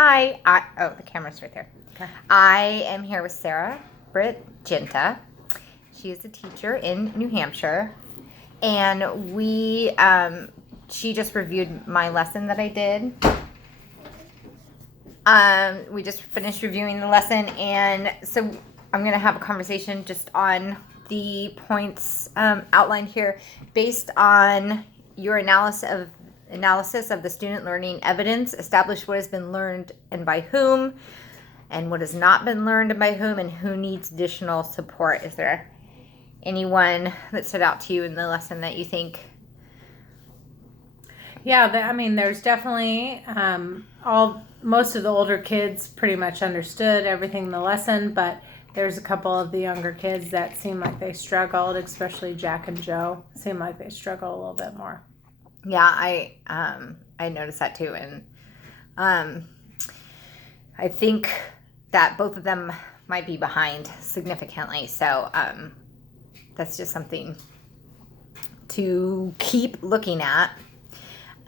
The camera's right there. Okay. I am here with Sarah Britt Ginta. She is a teacher in New Hampshire, and she just reviewed my lesson that I did. We just finished reviewing the lesson, and so I'm going to have a conversation just on the points outlined here based on your analysis of the student learning evidence. Establish what has been learned and by whom, and what has not been learned and by whom, and who needs additional support. Is there anyone that stood out to you in the lesson that you think? Yeah, there's definitely most of the older kids pretty much understood everything in the lesson, but there's a couple of the younger kids that seemed like they struggled, especially Jack and Joe. Seemed like they struggled a little bit more. Yeah, I noticed that too, and I think that both of them might be behind significantly. So that's just something to keep looking at.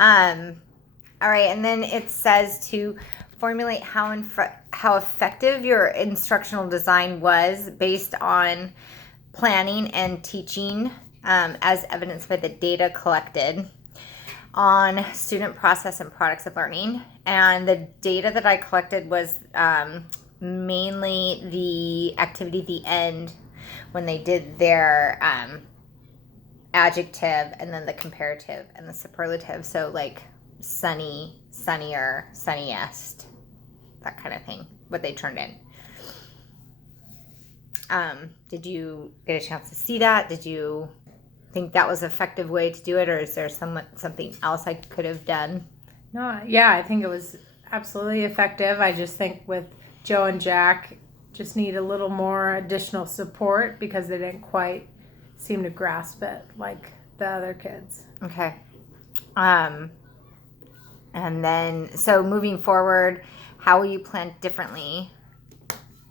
All right, and then it says to formulate how effective your instructional design was based on planning and teaching, as evidenced by the data collected on student process and products of learning. And the data that I collected was mainly the activity at the end when they did their adjective, and then the comparative and the superlative. So like sunny, sunnier, sunniest, that kind of thing, what they turned in. Did you get a chance to see that? Did you think that was an effective way to do it, or is there something else I could have done? No, yeah, I think it was absolutely effective. I just think with Joe and Jack just need a little more additional support because they didn't quite seem to grasp it like the other kids. Okay. And then, so moving forward, how will you plan differently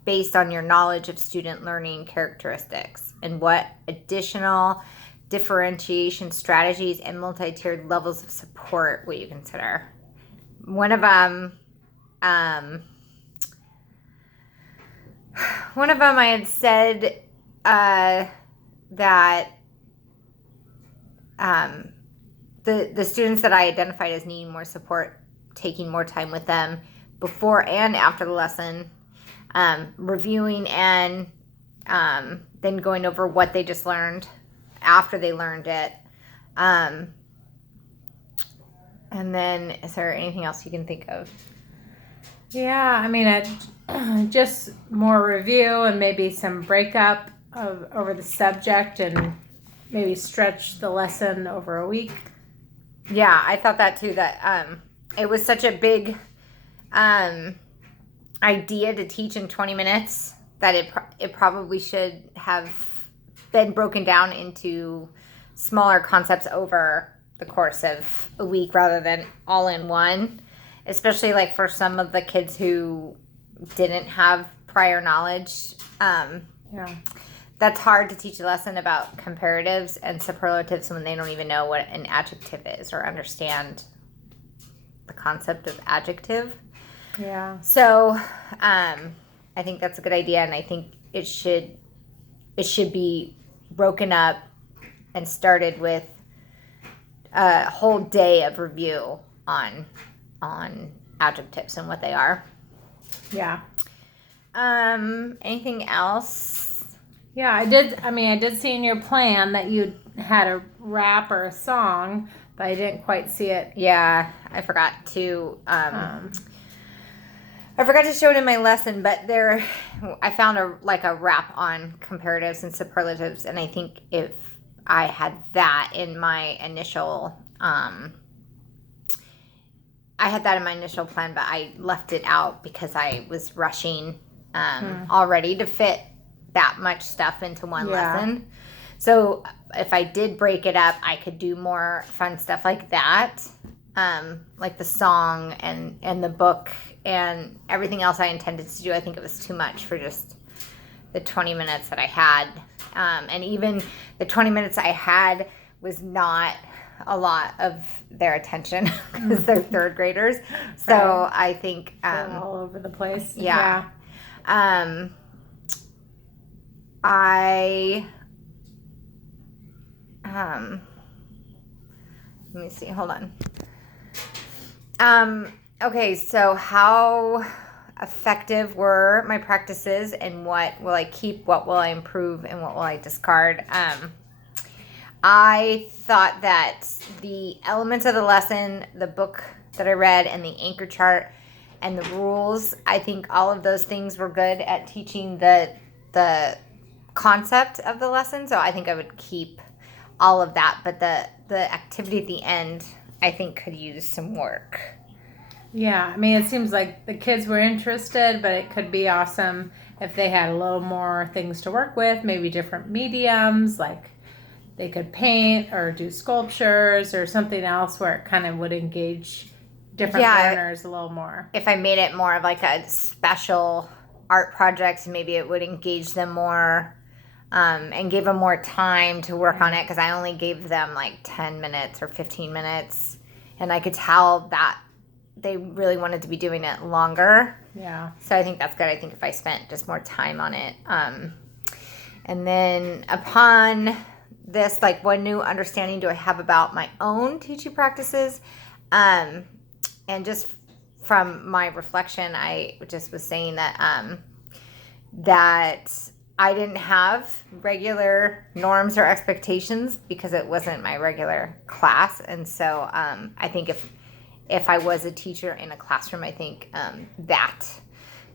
based on your knowledge of student learning characteristics? And what additional differentiation strategies and multi-tiered levels of support will you consider? One of them I had said that the students that I identified as needing more support, taking more time with them before and after the lesson, reviewing and then going over what they just learned after they learned it. And then, is there anything else you can think of? Yeah, just more review and maybe some breakup over the subject, and maybe stretch the lesson over a week. Yeah, I thought that too, that it was such a big idea to teach in 20 minutes that it probably should have been broken down into smaller concepts over the course of a week rather than all in one, especially like for some of the kids who didn't have prior knowledge. That's hard to teach a lesson about comparatives and superlatives when they don't even know what an adjective is or understand the concept of adjective. Yeah. So I think that's a good idea, and I think it should be broken up and started with a whole day of review on adjectives and what they are. Yeah. Anything else? Yeah, I did see in your plan that you had a rap or a song, but I didn't quite see it. Yeah, I forgot to show it in my lesson, but I found a rap on comparatives and superlatives, and I think if I had that in my initial plan, but I left it out because I was rushing already to fit that much stuff into one lesson. So if I did break it up, I could do more fun stuff like that, like the song and the book and everything else I intended to do. I think it was too much for just the 20 minutes that I had. And even the 20 minutes I had was not a lot of their attention because they're third graders. So Right. I think, They're all over the place. yeah. I, let me see, hold on. Okay, so how effective were my practices, and what will I keep, what will I improve, and what will I discard? I thought that the elements of the lesson, the book that I read, and the anchor chart and the rules, I think all of those things were good at teaching the concept of the lesson. So I think I would keep all of that, but the activity at the end, I think, could use some work. Yeah, I mean, it seems like the kids were interested, but it could be awesome if they had a little more things to work with, maybe different mediums, like they could paint or do sculptures or something else where it kind of would engage different learners a little more. If I made it more of like a special art project, maybe it would engage them more, and give them more time to work on it, because I only gave them like 10 minutes or 15 minutes, and I could tell that they really wanted to be doing it longer. Yeah. So I think that's good. I think if I spent just more time on it. And then upon this, like, what new understanding do I have about my own teaching practices? And just from my reflection, I just was saying that that I didn't have regular norms or expectations because it wasn't my regular class. And so I think if I was a teacher in a classroom, I think that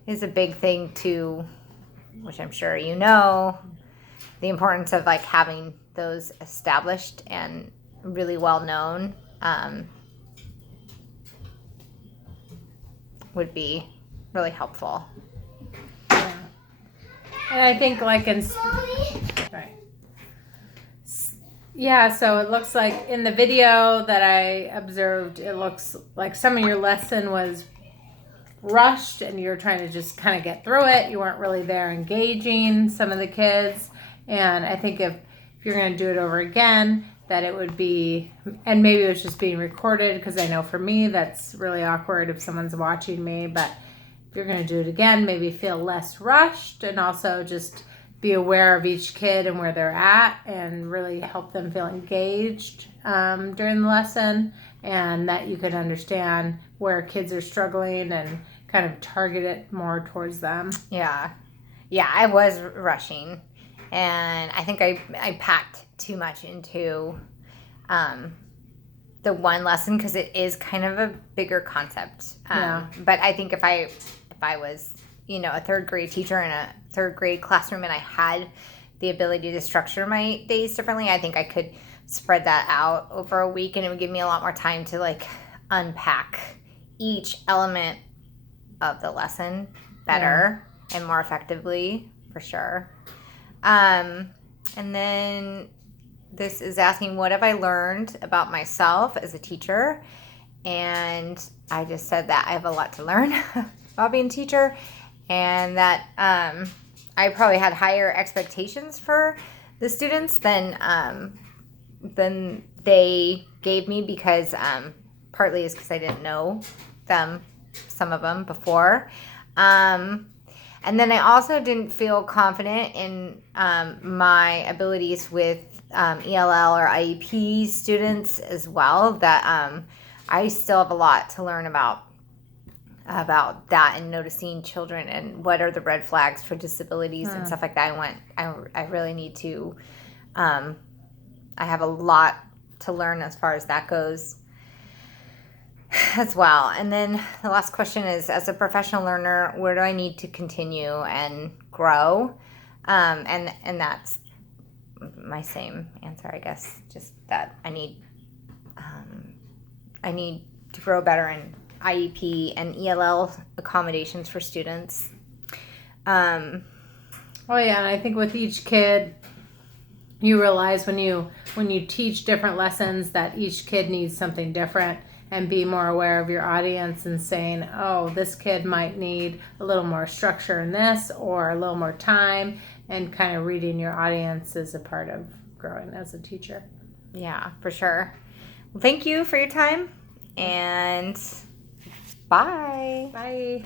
is a big thing too, which I'm sure you know, the importance of like having those established and really well known would be really helpful. Yeah. And I think like right. Yeah, so it looks like in the video that I observed, it looks like some of your lesson was rushed and you're trying to just kind of get through it. You weren't really there engaging some of the kids. And I think if you're going to do it over again, that it would be, and maybe it was just being recorded, because I know for me that's really awkward if someone's watching me, but if you're going to do it again, maybe feel less rushed, and also just be aware of each kid and where they're at, and really help them feel engaged during the lesson, and that you could understand where kids are struggling and kind of target it more towards them. Yeah, I was rushing, and I think I packed too much into the one lesson, because it is kind of a bigger concept. But I think if I was, a third grade teacher in a third grade classroom, and I had the ability to structure my days differently, I think I could spread that out over a week, and it would give me a lot more time to like unpack each element of the lesson better and more effectively, for sure. And then this is asking, what have I learned about myself as a teacher? And I just said that I have a lot to learn about being a teacher, and that I probably had higher expectations for the students than they gave me, because partly is because I didn't know some of them before. And then I also didn't feel confident in my abilities with ELL or IEP students as well, that I still have a lot to learn about that, and noticing children and what are the red flags for disabilities and stuff like that. I really need to, I have a lot to learn as far as that goes as well. And then the last question is, as a professional learner, where do I need to continue and grow? And that's my same answer, I guess, just that I need to grow better in IEP and ELL accommodations for students. Oh yeah, and I think with each kid, you realize when you teach different lessons that each kid needs something different, and be more aware of your audience and saying, oh, this kid might need a little more structure in this, or a little more time, and kind of reading your audience is a part of growing as a teacher. Yeah, for sure. Thank you for your time, and bye. Bye.